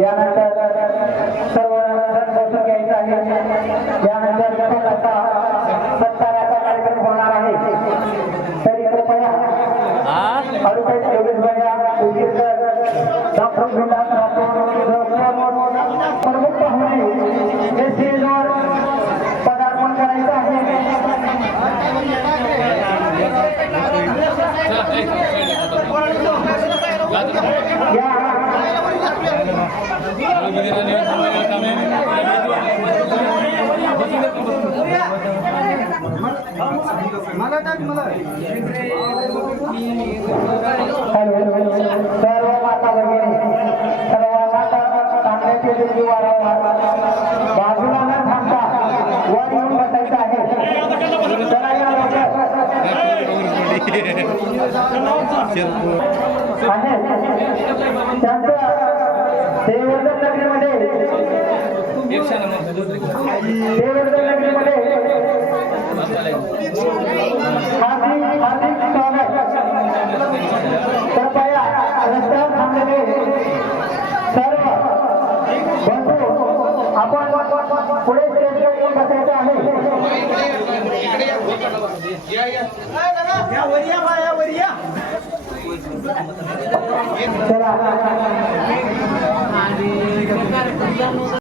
यानंतर सर्व बसून घ्यायचं आहे। यानंतर सत्काराचा कार्यक्रम होणार आहे। तरी कृपया अडुसष्ट योगेश भैया डॉक्टर गुंडा प्रमुख पाहुणे हे स्टेजवर पदार्पण करायचं आहे। सर्व माता भगिनी सर्वांना तांब्याची देवी वारंवार बाजूला न थांबता वर येऊन बसायचं आहे। चला या लवकर आहे त्यांचं देवर्धन नगरीमध्ये हार्दिक स्वागत। कृपया रस्त्यावर थांबलेले सर्व बंधू आपण पुढे स्टेजवर येऊन बसायचं आहे। चला